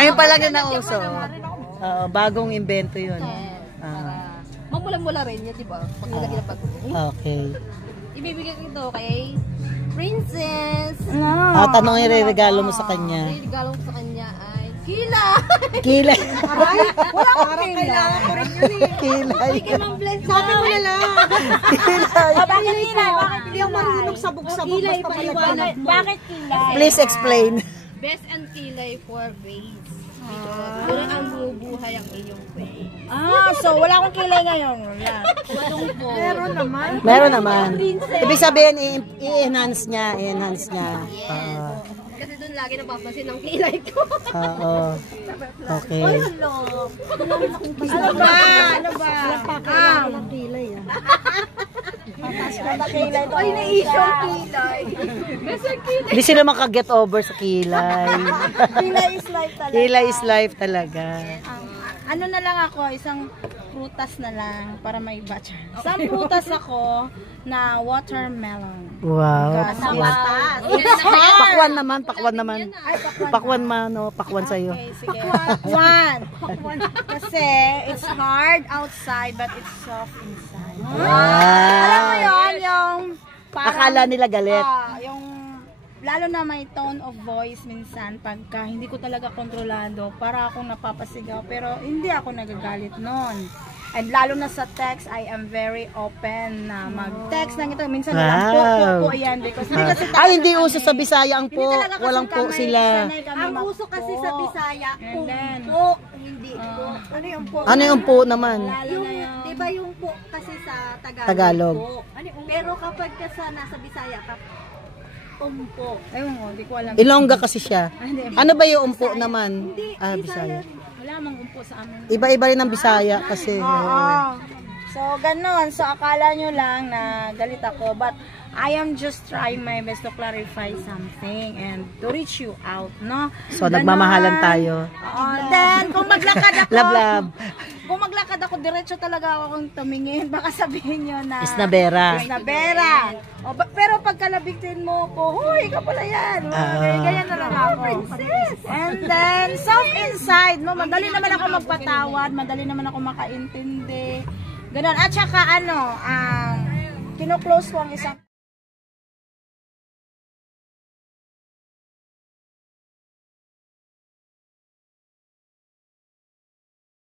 Ngayon pa lang yung nauso. Bagong invento yun. Mamula-mula rin yun, di ba? Pag nilagay na pag okay. Ibibigay ko ito kay Princess. Tanong yung regalo mo sa kanya. Regalo mo sa kanya ay kilay. Kilay. Wala akong kailangan ko rin yun eh. Kilay. Sige, Ma'am Bless. Sabi mo na lang. Kilay. Bakit kilay? Bakit hindi ako marunong sabog-sabog basta paliwanag mo? Bakit kilay? Please explain. Best and kilay for base. Doon ang bubuhay ang iyong base. So wala akong kilay ngayon. Wala. Meron naman. Meron naman. Ibig sabihin, i-enhance niya. I-enhance niya. Kasi doon lagi napapansin ang kilay ko. Oo. Okay. Ano ba? Ano ba? Walang kilay ah. Ay, na-issue ang kilay. Best ang kilay. Hindi sila makaget over sa kilay. Kilay is life talaga. Kilay is life talaga. Ano na lang ako, isang prutas na lang para may batch. Isang prutas ako na watermelon. Wow. Pakwan naman, pakwan naman. Ay, Pakwan man, no? Pakwan sa'yo. Okay, sige. Pakwan. Kasi it's hard outside but it's soft inside. Alam mo yun, yung parang, Akala nila galit. yung lalo na may tone of voice minsan pagka hindi ko talaga kontrolado, para akong napapasigaw pero hindi ako nagagalit noon. And lalo na sa text, I am very open na mag-text lang ito. Minsan walang po yan because hindi kasi hindi uso sa Bisaya ang po. Walang po sila. ang uso kasi sa Bisaya, po, hindi po. Ano yung po? Ano yung po naman? Yung, di ba yung po kasi sa Tagalog. Po. Pero kapag ka sa nasa Bisaya ka, umpo. Ayun mo, hindi ko alam. Ilongga kasi siya. Ano ba yung umpo naman? Bisaya. Wala mang umpo sa amin. Iba-iba rin ang Bisaya kasi. So, ganun. So, akala nyo lang na galit ako. But, I am just trying my best to clarify something and to reach you out, no? So, nagmamahalan tayo. Then, kung maglakad ako, Love. kung maglakad ako, diretso talaga akong tumingin. Baka sabihin nyo na Isnabera. Pero pagkalabitin mo ko, huy, ka pala yan. Ganyan talaga ako. And then, soft inside, no? Madali naman ako magpatawad, madali naman ako makaintindi. Ganun. At saka, kino-close ko ang isang